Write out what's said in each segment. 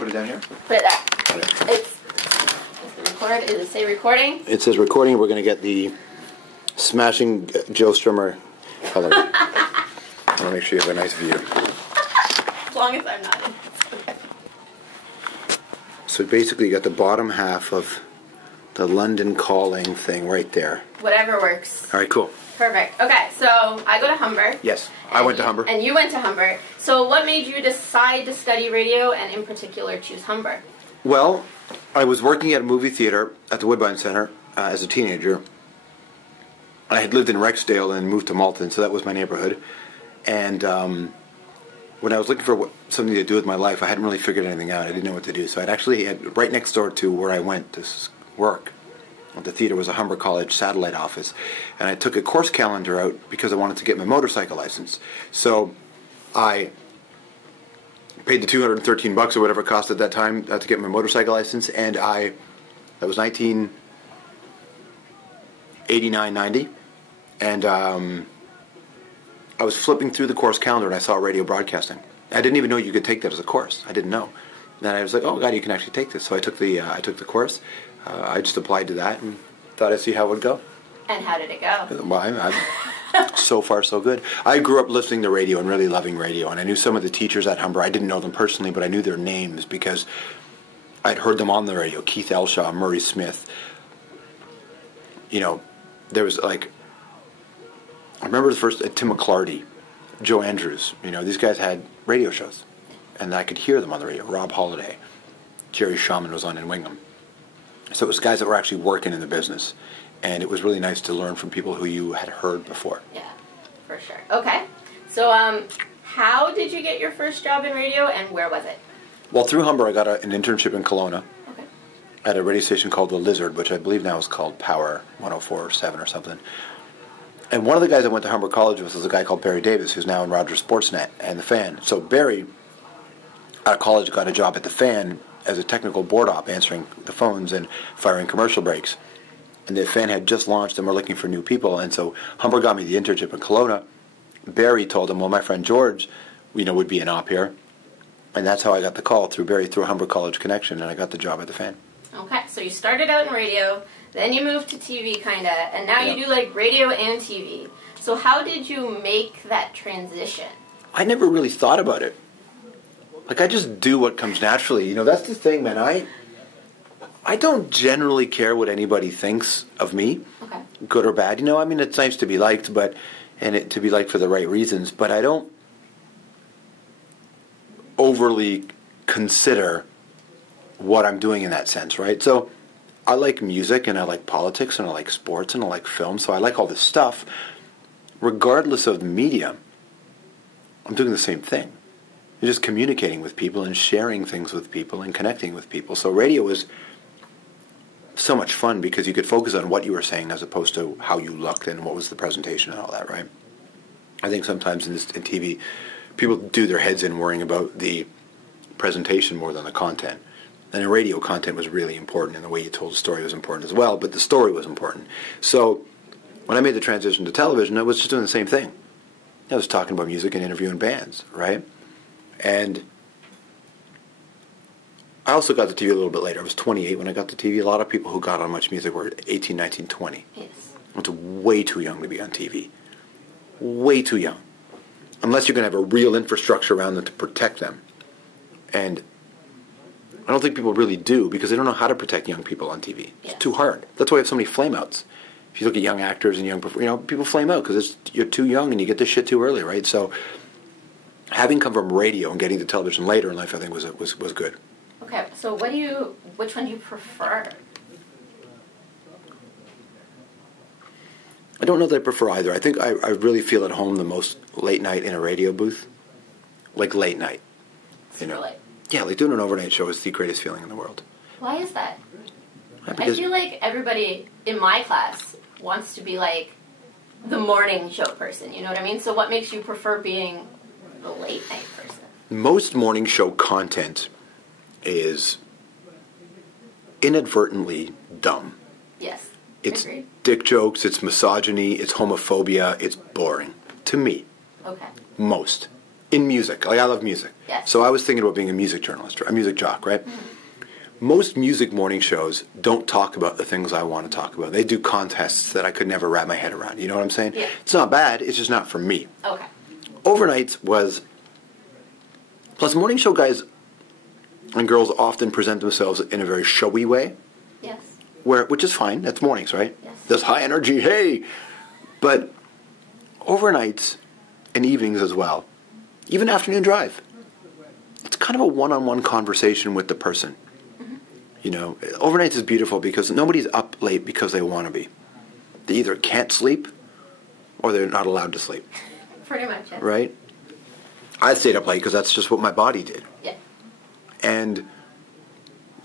Put it down here? Put it there. Okay. It's record. Does it say recording? It says recording. We're going to get the smashing Joe Strummer color. I want to make sure you have a nice view. As long as I'm not in it. Okay. So basically you got the bottom half of the London Calling thing right there. Whatever works. All right, cool. Perfect. Okay, so I go to Humber. Yes, I went to Humber. And you went to Humber. So what made you decide to study radio and in particular choose Humber? Well, I was working at a movie theater at the Woodbine Center as a teenager. I had lived in Rexdale and moved to Malton, so that was my neighborhood. And when I was looking for something to do with my life, I hadn't really figured anything out. I didn't know what to do. So I'd actually had right next door to where I went to work. The theater was a Humber College satellite office, and I took a course calendar out because I wanted to get my motorcycle license. So I paid the $213 or whatever it cost at that time to get my motorcycle license, and that was 1989-90, and I was flipping through the course calendar and I saw radio broadcasting. I didn't even know you could take that as a course. I didn't know. Then I was like, oh God, you can actually take this. So I took the course. I just applied to that and thought I'd see how it would go. And how did it go? Well, so far so good. I grew up listening to radio and really loving radio, and I knew some of the teachers at Humber. I didn't know them personally, but I knew their names because I'd heard them on the radio. Keith Elshaw, Murray Smith. You know, there was like, I remember the first, Tim McClarty, Joe Andrews. You know, these guys had radio shows, and I could hear them on the radio. Rob Holiday, Jerry Shaman was on in Wingham. So it was guys that were actually working in the business, and it was really nice to learn from people who you had heard before. Yeah, for sure. Okay, so how did you get your first job in radio, and where was it? Well, through Humber, I got an internship in Kelowna. Okay. At a radio station called The Lizard, which I believe now is called Power 104.7 or something. And one of the guys I went to Humber College with was a guy called Barry Davis, who's now in Rogers Sportsnet and The Fan. So Barry, out of college, got a job at The Fan as a technical board op, answering the phones and firing commercial breaks. And The Fan had just launched and were looking for new people. And so Humber got me the internship in Kelowna. Barry told him, well, my friend George, would be an op here. And that's how I got the call, through Barry, through a Humber College connection, and I got the job at The Fan. Okay, so you started out in radio, then you moved to TV, kind of, and now you do like radio and TV. So how did you make that transition? I never really thought about it. Like, I just do what comes naturally. That's the thing, man. I don't generally care what anybody thinks of me, okay, good or bad. It's nice to be liked, to be liked for the right reasons, but I don't overly consider what I'm doing in that sense, right? So I like music, and I like politics, and I like sports, and I like film, so I like all this stuff. Regardless of the medium, I'm doing the same thing. You're just communicating with people and sharing things with people and connecting with people. So radio was so much fun because you could focus on what you were saying as opposed to how you looked and what was the presentation and all that, right? I think sometimes in TV, people do their heads in worrying about the presentation more than the content. And in radio, content was really important, and the way you told the story was important as well, but the story was important. So when I made the transition to television, I was just doing the same thing. I was talking about music and interviewing bands, right? And I also got to TV a little bit later. I was 28 when I got to TV. A lot of people who got on Much Music were 18, 19, 20. Yes. I was way too young to be on TV. Way too young. Unless you're going to have a real infrastructure around them to protect them. And I don't think people really do, because they don't know how to protect young people on TV. It's too hard. That's why we have so many flameouts. If you look at young actors and young, people flame out because you're too young and you get this shit too early, right? So having come from radio and getting to television later in life, I think was good. Okay, so which one do you prefer? I don't know that I prefer either. I think I really feel at home the most late night in a radio booth. Like late night. Super late. Yeah, like doing an overnight show is the greatest feeling in the world. Why is that? Because I feel like everybody in my class wants to be like the morning show person, you know what I mean? So what makes you prefer being the late night person? Most morning show content is inadvertently dumb. Yes. It's agreed. Dick jokes, it's misogyny, it's homophobia, it's boring. To me. Okay. Most. in music. Like, I love music. Yes. So I was thinking about being a music journalist, or a music jock, right? Most music morning shows don't talk about the things I want to talk about. They do contests that I could never wrap my head around. You know what I'm saying? Yeah. It's not bad. It's just not for me. Okay. Overnights was... Plus, morning show guys and girls often present themselves in a very showy way. Yes. Which is fine. That's mornings, right? Yes. That's high energy, hey! But overnights and evenings as well, even afternoon drive, it's kind of a one-on-one conversation with the person. You know, overnights is beautiful because nobody's up late because they want to be. They either can't sleep or they're not allowed to sleep. Pretty much, yes. Right? I stayed up late because that's just what my body did. Yeah. And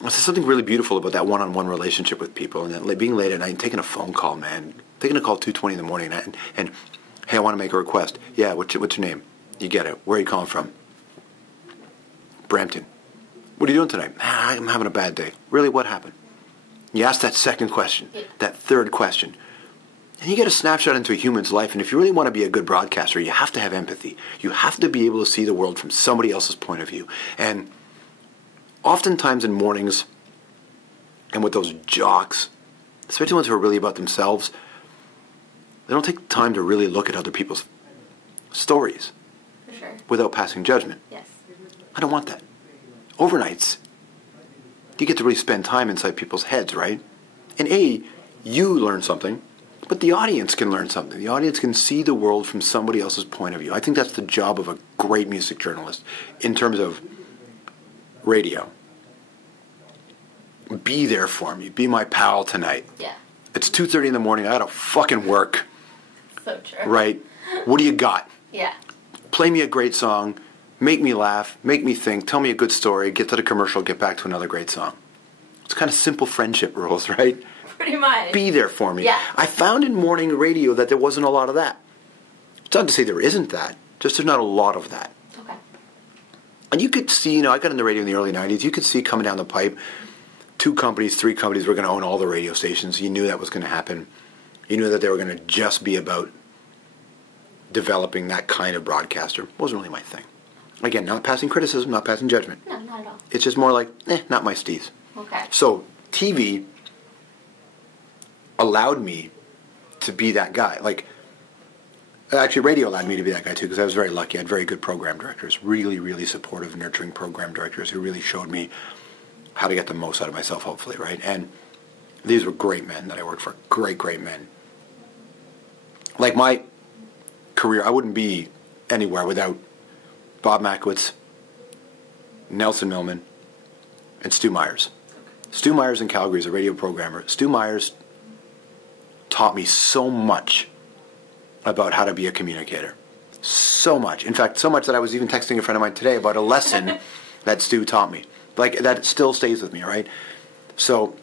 there's something really beautiful about that one-on-one relationship with people, and then being late at night and taking a phone call, man. Taking a call 2:20 in the morning and hey, I want to make a request. Yeah, what's your name? You get it. Where are you calling from? Brampton. What are you doing tonight? I'm having a bad day. Really, what happened? You ask that second question, that third question, and you get a snapshot into a human's life. And if you really want to be a good broadcaster, you have to have empathy. You have to be able to see the world from somebody else's point of view. And oftentimes in mornings, and with those jocks, especially ones who are really about themselves, they don't take time to really look at other people's stories For sure. without passing judgment. Yes. I don't want that. Overnights, you get to really spend time inside people's heads, right? And you learn something, but the audience can learn something. The audience can see the world from somebody else's point of view. I think that's the job of a great music journalist in terms of radio. Be there for me. Be my pal tonight. Yeah. It's 2:30 in the morning. I gotta fucking work. So true. Right? What do you got? Yeah. Play me a great song. Make me laugh, make me think, tell me a good story, get to the commercial, get back to another great song. It's kind of simple friendship rules, right? Pretty much. Be there for me. Yeah. I found in morning radio that there wasn't a lot of that. It's not to say there isn't that, just there's not a lot of that. Okay. And you could see, I got in the radio in the early 90s, you could see coming down the pipe, 2 companies, 3 companies were going to own all the radio stations. You knew that was going to happen. You knew that they were going to just be about developing that kind of broadcaster. It wasn't really my thing. Again, not passing criticism, not passing judgment. No, not at all. It's just more like, not my steez. Okay. So TV allowed me to be that guy. Like, actually, radio allowed me to be that guy too, because I was very lucky. I had very good program directors, really, really supportive, nurturing program directors who really showed me how to get the most out of myself, hopefully, right? And these were great men that I worked for. Great, great men. Like, my career, I wouldn't be anywhere without Bob Makowitz, Nelson Millman, and Stu Myers. Stu Myers in Calgary is a radio programmer. Stu Myers taught me so much about how to be a communicator. So much. In fact, so much that I was even texting a friend of mine today about a lesson that Stu taught me. Like, that still stays with me, right? So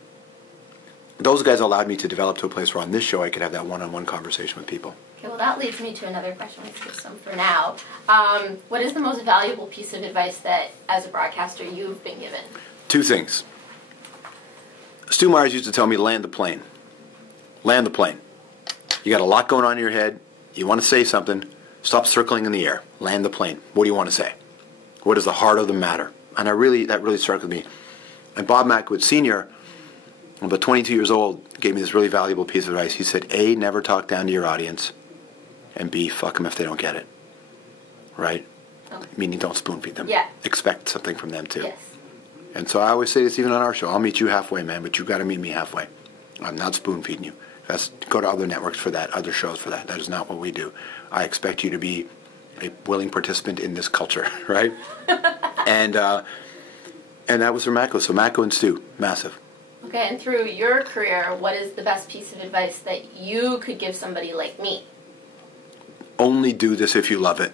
those guys allowed me to develop to a place where on this show I could have that one-on-one conversation with people. Okay, well, that leads me to another question. Let's skip some for now. What is the most valuable piece of advice that, as a broadcaster, you've been given? 2 things. Stu Myers used to tell me, land the plane. Land the plane. You got a lot going on in your head. You want to say something. Stop circling in the air. Land the plane. What do you want to say? What is the heart of the matter? And that really struck with me. And Bob Makowitz Sr., about 22 years old, gave me this really valuable piece of advice. He said, A, never talk down to your audience. And B, fuck them if they don't get it. Right? Okay. Meaning don't spoon feed them. Yeah. Expect something from them too. Yes. And so I always say this even on our show. I'll meet you halfway, man, but you got to meet me halfway. I'm not spoon feeding you. Go to other networks for that, other shows for that. That is not what we do. I expect you to be a willing participant in this culture, right? and that was from Mako. So Mako and Stu, massive. Okay, and through your career, what is the best piece of advice that you could give somebody like me? Only do this if you love it.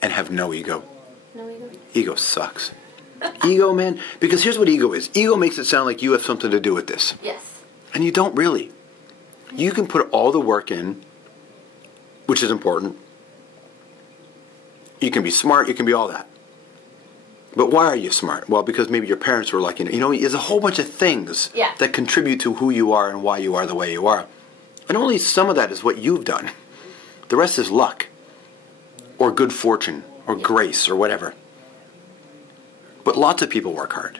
And have no ego. No ego? Ego sucks. Ego, man, because here's what ego is. Ego makes it sound like you have something to do with this. Yes. And you don't really. You can put all the work in, which is important. You can be smart, you can be all that. But why are you smart? Well, because maybe your parents were like, there's a whole bunch of things that contribute to who you are and why you are the way you are. And only some of that is what you've done. The rest is luck. or good fortune or grace or whatever. But lots of people work hard,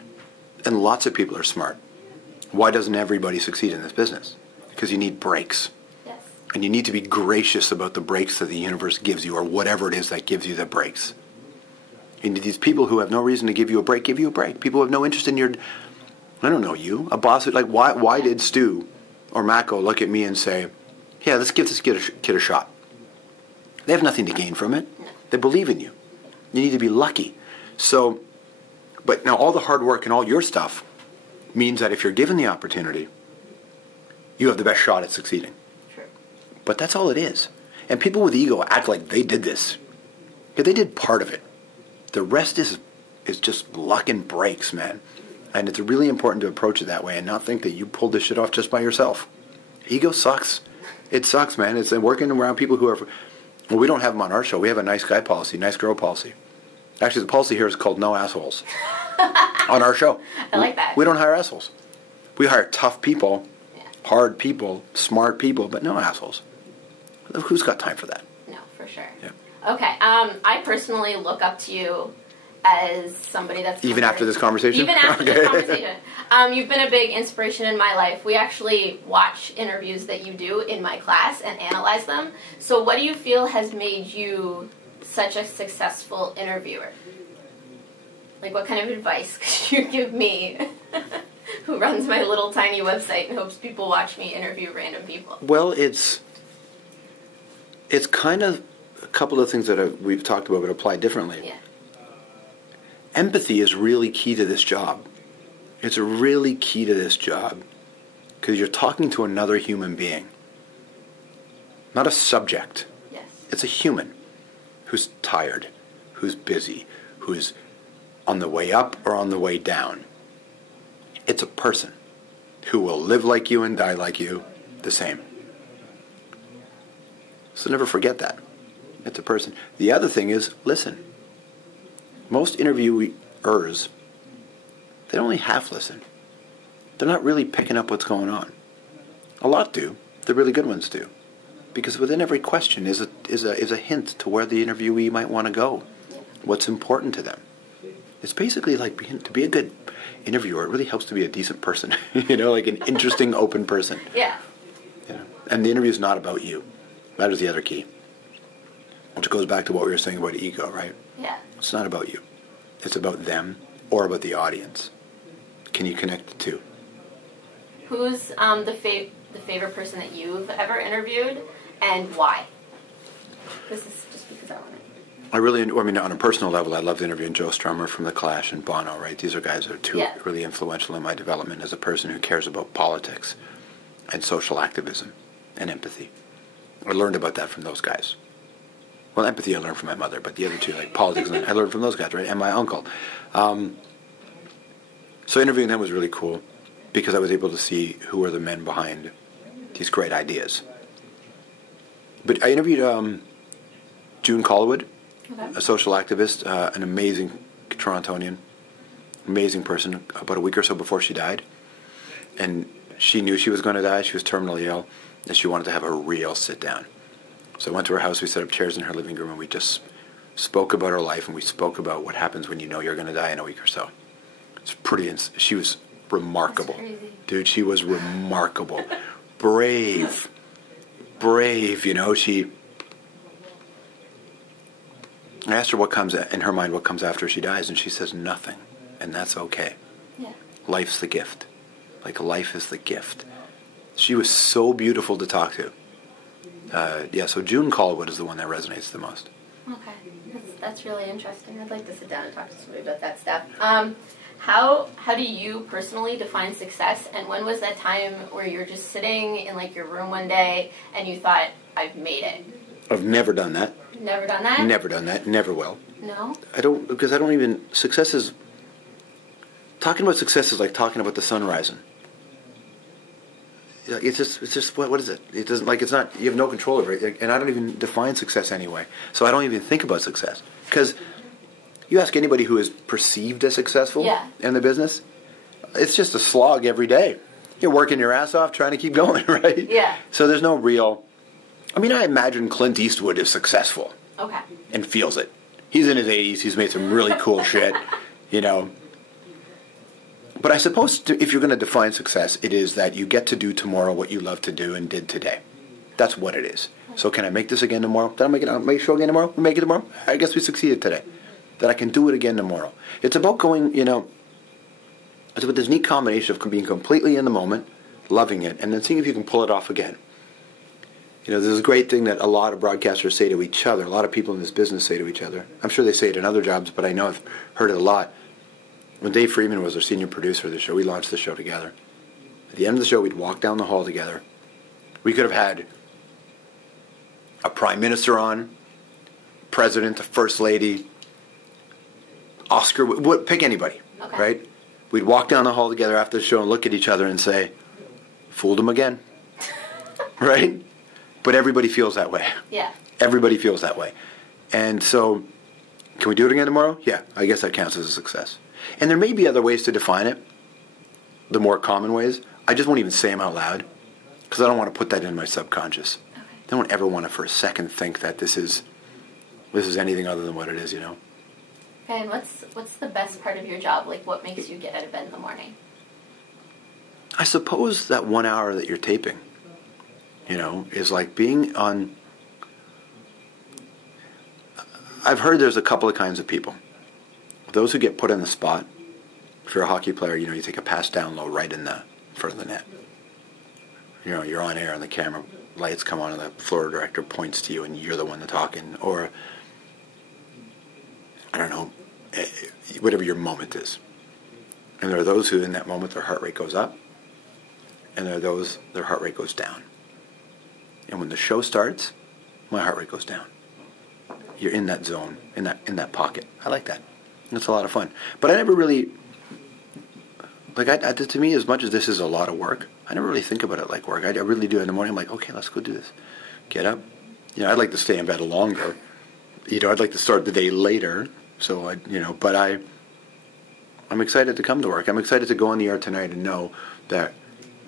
and lots of people are smart. Why doesn't everybody succeed in this business? Because you need breaks. Yes. And you need to be gracious about the breaks that the universe gives you, or whatever it is that gives you the breaks. And these people who have no reason to give you a break, give you a break. People who have no interest in your, I don't know you, a boss, like why did Stu or Mako look at me and say, yeah, let's give this kid a shot? They have nothing to gain from it. They believe in you. You need to be lucky. So, but now all the hard work and all your stuff means that if you're given the opportunity, you have the best shot at succeeding. True. But that's all it is. And people with ego act like they did this. Yeah, they did part of it. The rest is just luck and breaks, man. And it's really important to approach it that way and not think that you pulled this shit off just by yourself. Ego sucks. It sucks, man. It's working around people who are... Well, we don't have them on our show. We have a nice guy policy, nice girl policy. Actually, the policy here is called no assholes on our show. I like that. We don't hire assholes. We hire tough people, hard people, smart people, but no assholes. Who's got time for that? No, for sure. Yeah. Okay. I personally look up to you as somebody that's... Even after this conversation? Even after this conversation. You've been a big inspiration in my life. We actually watch interviews that you do in my class and analyze them. So what do you feel has made you such a successful interviewer? Like, what kind of advice could you give me, who runs my little tiny website and hopes people watch me interview random people? Well, it's kind of a couple of things that we've talked about but apply differently. Yeah. Empathy is really key to this job. It's really key to this job because you're talking to another human being, not a subject. Yes. It's a human who's tired, who's busy, who's on the way up or on the way down. It's a person who will live like you and die like you the same. So never forget that. It's a person. The other thing is, listen. Most interviewers, they only half listen. They're not really picking up what's going on. A lot do. The really good ones do. Because within every question is a hint to where the interviewee might want to go. What's important to them. It's basically like to be a good interviewer, it really helps to be a decent person. Like an interesting, open person. Yeah. And the interview is not about you. That is the other key. Which goes back to what we were saying about ego, right? Yeah. It's not about you. It's about them or about the audience. Can you connect the two? Who's the favorite person that you've ever interviewed, and why? This is just because I want to. On a personal level, I loved interviewing Joe Strummer from The Clash and Bono, right? These are guys that are two really influential in my development as a person who cares about politics and social activism and empathy. I learned about that from those guys. Well, empathy I learned from my mother, but the other two, like politics, I learned from those guys, right? And my uncle. So interviewing them was really cool because I was able to see who were the men behind these great ideas. But I interviewed June Collwood, a social activist, an amazing Torontonian, amazing person, about a week or so before she died. And she knew she was going to die. She was terminally ill, and she wanted to have a real sit-down. So I went to her house, we set up chairs in her living room, and we just spoke about her life, and we spoke about what happens when you know you're going to die in a week or so. It's she was remarkable. Dude, she was remarkable. Brave, I asked her what comes in her mind, what comes after she dies, and she says nothing, and that's okay. Yeah. Life's the gift. Like, life is the gift. She was so beautiful to talk to. So June Collwood is the one that resonates the most. Okay, that's really interesting. I'd like to sit down and talk to somebody about that stuff. How do you personally define success, and when was that time where you're just sitting in like your room one day and you thought, I've made it? I've never done that. Never done that? Never done that. Never will. No? Talking about success is like talking about the sun rising. It's just what is it? It doesn't, like, it's not, you have no control over it, and I don't even define success anyway. So I don't even think about success. Because you ask anybody who is perceived as successful in the business, it's just a slog every day. You're working your ass off trying to keep going, right? Yeah. So there's no real... I imagine Clint Eastwood is successful. Okay. And feels it. He's in his 80s. He's made some really cool shit, you know. But I suppose if you're going to define success, it is that you get to do tomorrow what you love to do and did today. That's what it is. So can I make this again tomorrow? Did I make it? I'll make a show again tomorrow? We make it tomorrow? I guess we succeeded today. That I can do it again tomorrow. It's about going, you know, it's about this neat combination of being completely in the moment, loving it, and then seeing if you can pull it off again. You know, there's a great thing that a lot of broadcasters say to each other. A lot of people in this business say to each other. I'm sure they say it in other jobs, but I know I've heard it a lot. When Dave Freeman was our senior producer of the show, we launched the show together. At the end of the show, we'd walk down the hall together. We could have had a prime minister on, president, a first lady, Oscar, pick anybody, okay. Right? We'd walk down the hall together after the show and look at each other and say, fooled him again, right? But everybody feels that way. Yeah. Everybody feels that way. And so, can we do it again tomorrow? Yeah, I guess that counts as a success. And there may be other ways to define it, the more common ways. I just won't even say them out loud, because I don't want to put that in my subconscious. Okay. I don't ever want to for a second think that this is anything other than what it is, you know? Okay, and what's the best part of your job? Like, what makes you get out of bed in the morning? I suppose that 1 hour that you're taping, you know, is like being on... I've heard there's a couple of kinds of people. Those who get put in the spot. If you're a hockey player, you know, you take a pass down low right in the front of the net. You know, you're on air and the camera lights come on and the floor director points to you and you're the one that's talking. Or, I don't know, whatever your moment is. And there are those who in that moment their heart rate goes up. And there are those their heart rate goes down. And when the show starts, my heart rate goes down. You're in that zone, in that pocket. I like that. It's a lot of fun. But I never really, like, to me, as much as this is a lot of work, I never really think about it like work. I really do in the morning. I'm like, okay, let's go do this. Get up. You know, I'd like to stay in bed longer. You know, I'd like to start the day later. So, but I'm excited to come to work. I'm excited to go on the air tonight and know that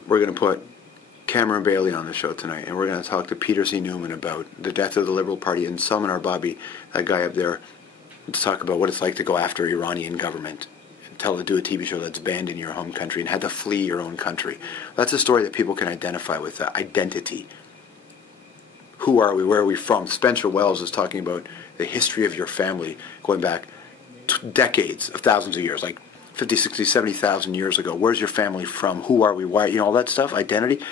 we're going to put Cameron Bailey on the show tonight, and we're going to talk to Peter C. Newman about the death of the Liberal Party and summon our Bobby, that guy up there, to talk about what it's like to go after Iranian government and do a TV show that's banned in your home country and had to flee your own country. That's a story that people can identify with, identity. Who are we? Where are we from? Spencer Wells is talking about the history of your family going back decades of thousands of years, like 50, 60, 70,000 years ago. Where's your family from? Who are we? Why? You know, all that stuff, identity.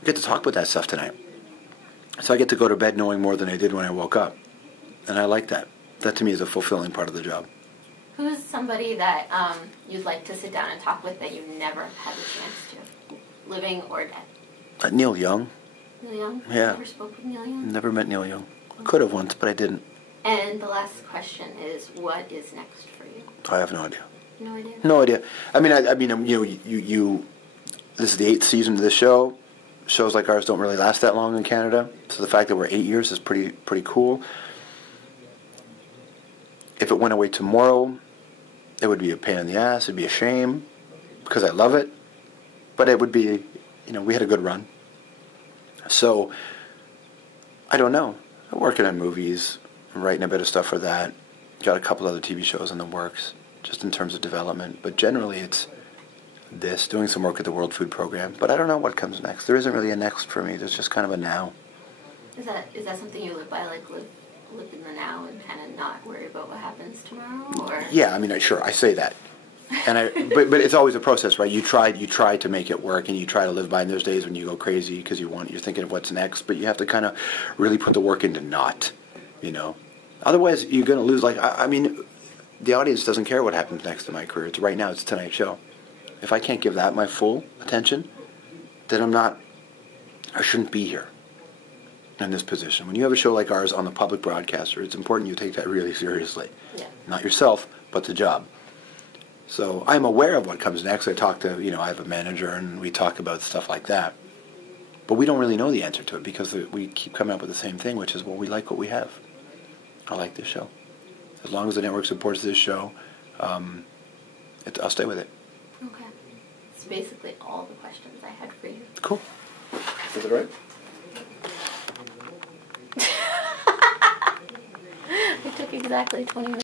I get to talk about that stuff tonight. So I get to go to bed knowing more than I did when I woke up. And I like that. That to me is a fulfilling part of the job. Who's somebody that you'd like to sit down and talk with that you never had the chance to, living or dead? Neil Young. Neil Young? Yeah. Never spoke with Neil Young? Never met Neil Young. Could have once, but I didn't. And the last question is, what is next for you? I have no idea. No idea? No idea. I mean, you know, this is the 8th season of this show. Shows like ours don't really last that long in Canada. So the fact that we're 8 years is pretty cool. If it went away tomorrow, it would be a pain in the ass. It'd be a shame because I love it. But it would be, you know, we had a good run. So, I don't know. I'm working on movies. I'm writing a bit of stuff for that. Got a couple other TV shows in the works, just in terms of development. But generally it's this, doing some work at the World Food Program. But I don't know what comes next. There isn't really a next for me. There's just kind of a now. Is that something you live by, like live in the now and kind of not worry about what happens tomorrow? Or? Yeah, I mean, sure, I say that. But it's always a process, right? You try to make it work, and you try to live by. And there's days when you go crazy because you're thinking of what's next. But you have to kind of really put the work into not, you know. Otherwise, you're going to lose. Like, I mean, the audience doesn't care what happens next in my career. It's right now. It's tonight's show. If I can't give that my full attention, then I shouldn't be here in this position. When you have a show like ours on the public broadcaster, it's important you take that really seriously. Yeah. Not yourself, but the job. So I'm aware of what comes next. I talk to, I have a manager and we talk about stuff like that. But we don't really know the answer to it because we keep coming up with the same thing, which is, well, we like what we have. I like this show. As long as the network supports this show, I'll stay with it. Okay. It's basically all the questions I had for you. Cool. Is it right? took exactly 20 minutes.